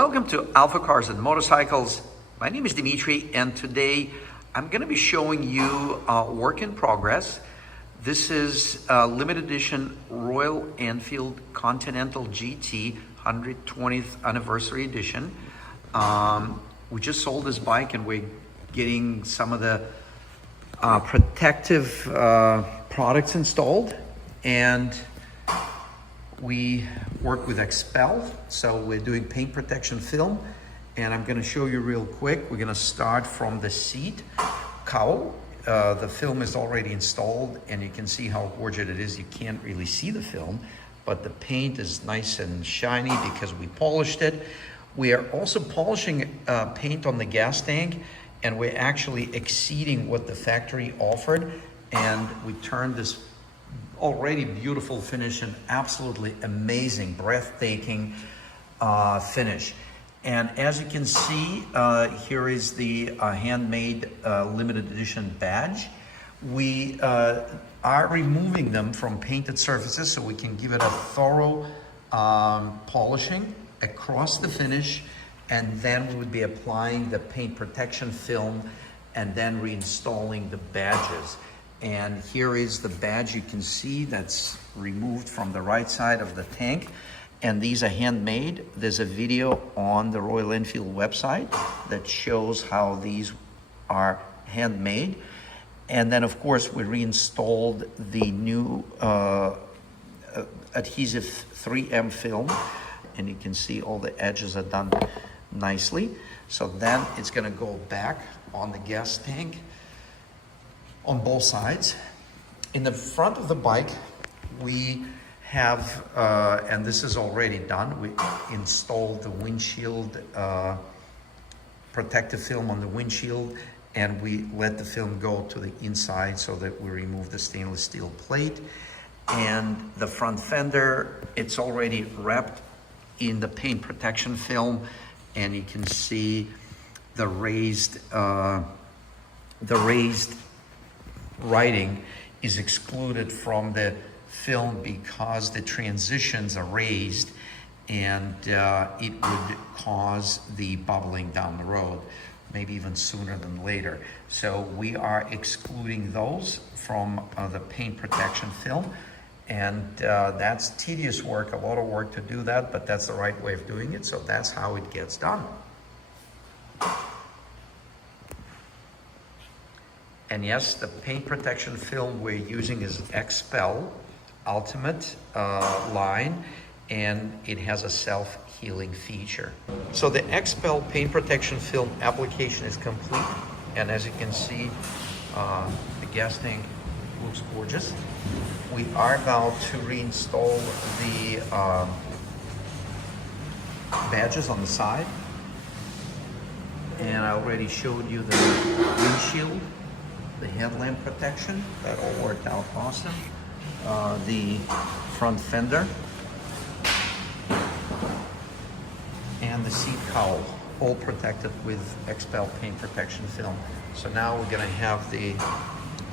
Welcome to AlphaCars and Motorcycles. My name is Dimitri, and today I'm going to be showing you work in progress. This is a limited edition Royal Enfield Continental GT 120th anniversary edition. We just sold this bike and we're getting some of the protective products installed, and we work with XPEL, so we're doing paint protection film, and I'm going to show you real quick. We're going to start from the seat cowl. The film is already installed, and you can see how gorgeous it is. You can't really see the film, but the paint is nice and shiny because we polished it. We are also polishing paint on the gas tank, and we're actually exceeding what the factory offered, and we turned this already beautiful finish and absolutely amazing, breathtaking finish. And as you can see, here is the handmade limited edition badge. We are removing them from painted surfaces so we can give it a thorough polishing across the finish, and then we would be applying the paint protection film and then reinstalling the badges. And here is the badge you can see that's removed from the right side of the tank. And these are handmade. There's a video on the Royal Enfield website that shows how these are handmade. And then of course we reinstalled the new adhesive 3M film, and you can see all the edges are done nicely. So then it's gonna go back on the gas tank on both sides. In the front of the bike, we have, and this is already done, we installed the windshield protective film on the windshield, and we let the film go to the inside so that we remove the stainless steel plate. And the front fender, it's already wrapped in the paint protection film, and you can see the raised writing is excluded from the film because the transitions are raised, and it would cause the bubbling down the road, maybe even sooner than later. So we are excluding those from the paint protection film, and that's tedious work, a lot of work to do that, but that's the right way of doing it, so that's how it gets done. And yes, the paint protection film we're using is XPEL Ultimate line, and it has a self-healing feature. So the XPEL paint protection film application is complete, and as you can see, the gas tank looks gorgeous. We are about to reinstall the badges on the side, and I already showed you the windshield, the headlamp protection, that all worked out awesome. The front fender and the seat cowl, all protected with XPEL paint protection film. So now we're gonna have the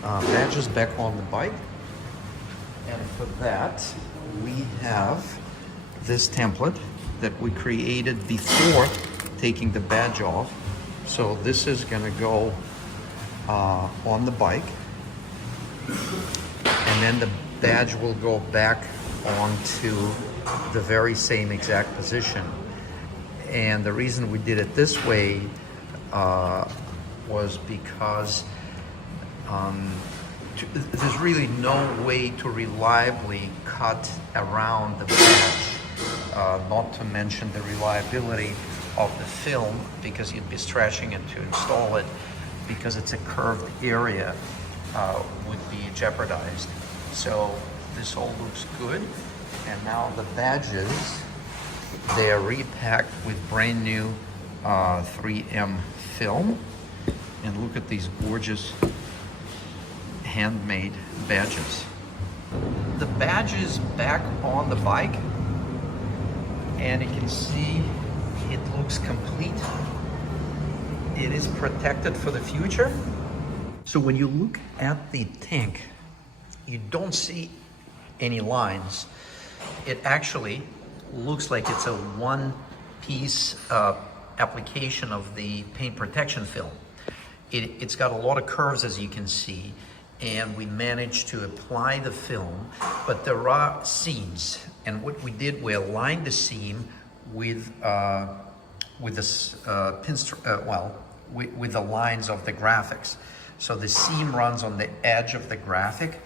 badges back on the bike, and for that we have this template that we created before taking the badge off. So this is gonna go on the bike, and then the badge will go back onto the very same exact position. And the reason we did it this way was because there's really no way to reliably cut around the badge, not to mention the reliability of the film, because you'd be stretching it to install it, because it's a curved area, would be jeopardized. So this all looks good. And now the badges, they are repacked with brand new 3M film. And look at these gorgeous handmade badges. The badge is back on the bike, and you can see it looks complete. It is protected for the future. So when you look at the tank, you don't see any lines. It actually looks like it's a one piece application of the paint protection film. It's got a lot of curves, as you can see, and we managed to apply the film, but there are seams. And what we did, we aligned the seam with the with the lines of the graphics. So the seam runs on the edge of the graphic,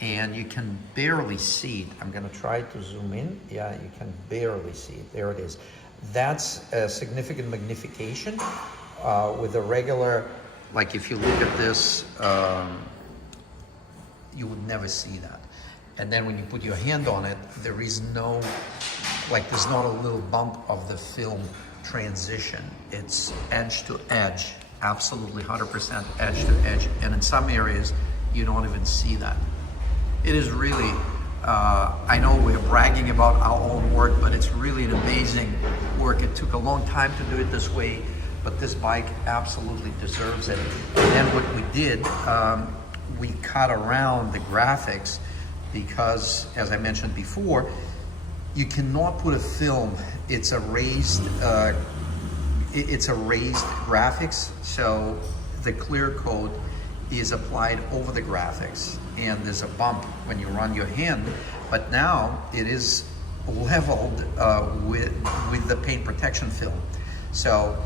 and you can barely see it. I'm gonna try to zoom in. Yeah, you can barely see it. There it is. That's a significant magnification. With a regular, like if you look at this, you would never see that. And then when you put your hand on it, there is no, like there's not a little bump of the film transition. It's edge to edge, absolutely 100% edge to edge. And in some areas, you don't even see that. It is really, I know we're bragging about our own work, but it's really an amazing work. It took a long time to do it this way, but this bike absolutely deserves it. And then what we did, we cut around the graphics because, as I mentioned before, you cannot put a film. It's a raised graphics, so the clear coat is applied over the graphics, and there's a bump when you run your hand, but now it is leveled with the paint protection film. So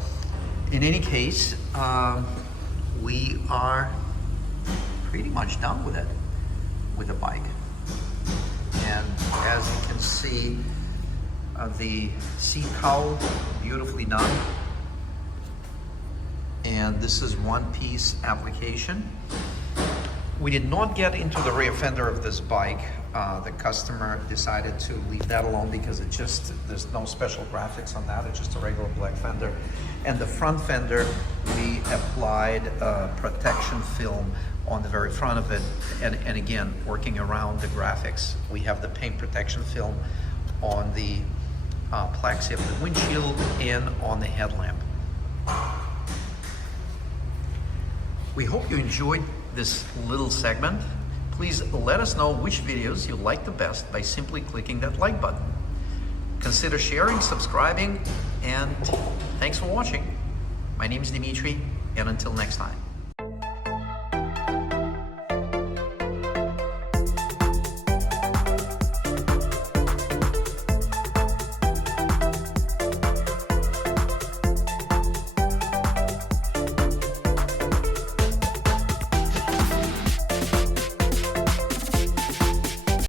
in any case, we are pretty much done with it, with the bike. And as you can see, the seat cowl, beautifully done. And this is one piece application. We did not get into the rear fender of this bike. The customer decided to leave that alone because it just, there's no special graphics on that. It's just a regular black fender. And the front fender, we applied protection film on the very front of it. And again, working around the graphics, we have the paint protection film on the plexi of the windshield and on the headlamp. We hope you enjoyed this little segment. Please let us know which videos you like the best by simply clicking that like button. Consider sharing, subscribing, and thanks for watching. My name is Dimitri, and until next time.